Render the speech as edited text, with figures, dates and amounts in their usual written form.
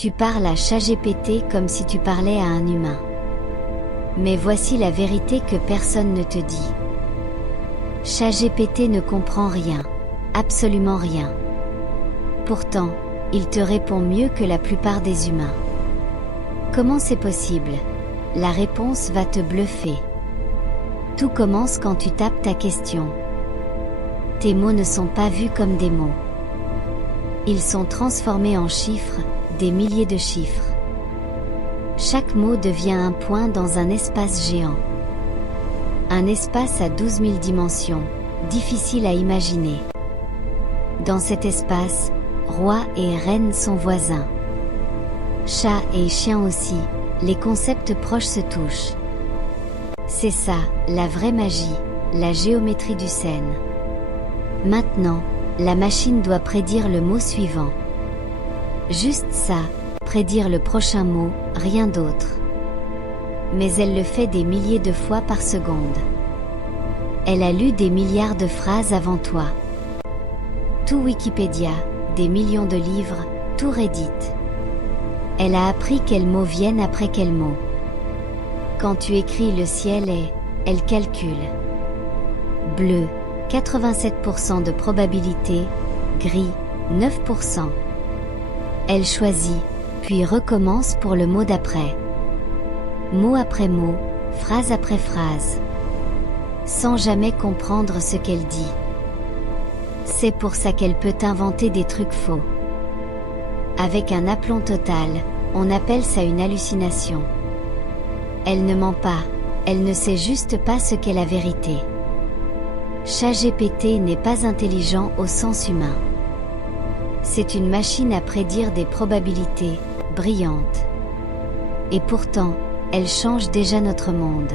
Tu parles à ChatGPT comme si tu parlais à un humain. Mais voici la vérité que personne ne te dit. ChatGPT ne comprend rien. Absolument rien. Pourtant, il te répond mieux que la plupart des humains. Comment c'est possible? La réponse va te bluffer. Tout commence quand tu tapes ta question. Tes mots ne sont pas vus comme des mots. Ils sont transformés en chiffres, des milliers de chiffres. Chaque mot devient un point dans un espace géant. Un espace à 12 000 dimensions, difficile à imaginer. Dans cet espace, roi et reine sont voisins. Chat et chien aussi, les concepts proches se touchent. C'est ça, la vraie magie, la géométrie du scène. Maintenant, la machine doit prédire le mot suivant. Juste ça, prédire le prochain mot, rien d'autre. Mais elle le fait des milliers de fois par seconde. Elle a lu des milliards de phrases avant toi. Tout Wikipédia, des millions de livres, tout Reddit. Elle a appris quels mots viennent après quels mots. Quand tu écris le ciel est, elle calcule. Bleu, 87% de probabilité, gris, 9%. Elle choisit, puis recommence pour le mot d'après. Mot après mot, phrase après phrase. Sans jamais comprendre ce qu'elle dit. C'est pour ça qu'elle peut inventer des trucs faux. Avec un aplomb total, on appelle ça une hallucination. Elle ne ment pas, elle ne sait juste pas ce qu'est la vérité. ChatGPT n'est pas intelligent au sens humain. C'est une machine à prédire des probabilités, brillante. Et pourtant, elle change déjà notre monde.